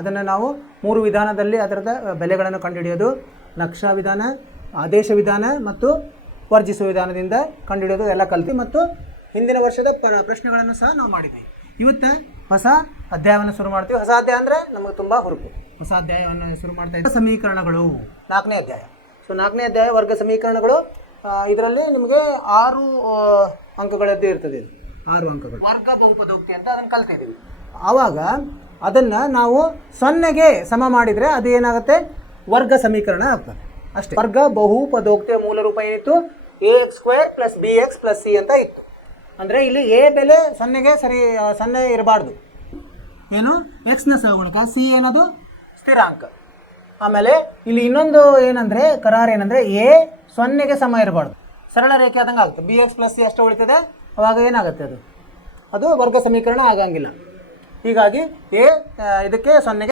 ಅದನ್ನು ನಾವು 3 ವಿಧಾನದಲ್ಲಿ ಅದರದ ಬೆಲೆಗಳನ್ನು ಕಂಡುಹಿಡಿಯೋದು: ನಕ್ಷಾ ವಿಧಾನ, ಆದೇಶ ವಿಧಾನ ಮತ್ತು ವರ್ಜಿಸುವ ವಿಧಾನದಿಂದ ಕಂಡುಹಿಡಿಯೋದು ಎಲ್ಲ ಕಲ್ತು. ಮತ್ತು ಹಿಂದಿನ ವರ್ಷದ ಪ್ರಶ್ನೆಗಳನ್ನು ಸಹ ನಾವು ಮಾಡಿದ್ವಿ. ಇವತ್ತು ಹೊಸ ಅಧ್ಯಾಯವನ್ನು ಶುರು ಮಾಡ್ತೀವಿ. ಹೊಸ ಅಧ್ಯಾಯ ಅಂದರೆ ನಮಗೆ ತುಂಬ ಹುರುಪು. ಹೊಸ ಅಧ್ಯಾಯವನ್ನು ಶುರು ಮಾಡ್ತಾ ಇದ್ದೀವಿ. ಸಮೀಕರಣಗಳು 4ನೇ ಅಧ್ಯಾಯ. ಸೊ 4ನೇ ಅಧ್ಯಾಯ ವರ್ಗ ಸಮೀಕರಣಗಳು. ಇದರಲ್ಲಿ ನಿಮಗೆ 6 ಅಂಕಗಳದ್ದು ಇರ್ತದೆ. 6 ಅಂಕಗಳು ವರ್ಗ ಬಹುಪದೋಕ್ತಿ ಅಂತ ಅದನ್ನು ಕಲ್ತಿದ್ದೀವಿ. ಆವಾಗ ಅದನ್ನು ನಾವು 0ಗೆ ಸಮ ಮಾಡಿದರೆ ಅದು ಏನಾಗುತ್ತೆ? ವರ್ಗ ಸಮೀಕರಣ ಆಗ್ತದೆ ಅಷ್ಟೇ. ವರ್ಗ ಬಹುಪದೋಕ್ತಿಯ ಮೂಲ ರೂಪ ಏನಿತ್ತು? ax² + bx + c ಅಂತ ಇತ್ತು. ಅಂದರೆ ಇಲ್ಲಿ a ಬೆಲೆ 0ಗೆ 0 ಇರಬಾರ್ದು. ಏನು? x ನ ಸಹಗುಣಕ, c ಏನದು? ಸ್ಥಿರಾಂಕ. ಆಮೇಲೆ ಇಲ್ಲಿ ಇನ್ನೊಂದು ಏನಂದರೆ ಕರಾರ್ ಏನಂದರೆ a 0ಗೆ ಸಮ ಇರಬಾರ್ದು. ಸರಳ ರೇಖೆ ಆದಂಗೆ ಆಗುತ್ತೆ. bx + c ಅಷ್ಟೇ ಉಳಿತದೆ. ಅವಾಗ ಏನಾಗುತ್ತೆ? ಅದು ವರ್ಗ ಸಮೀಕರಣ ಆಗಂಗಿಲ್ಲ. ಹೀಗಾಗಿ a ಇದಕ್ಕೆ 0ಗೆ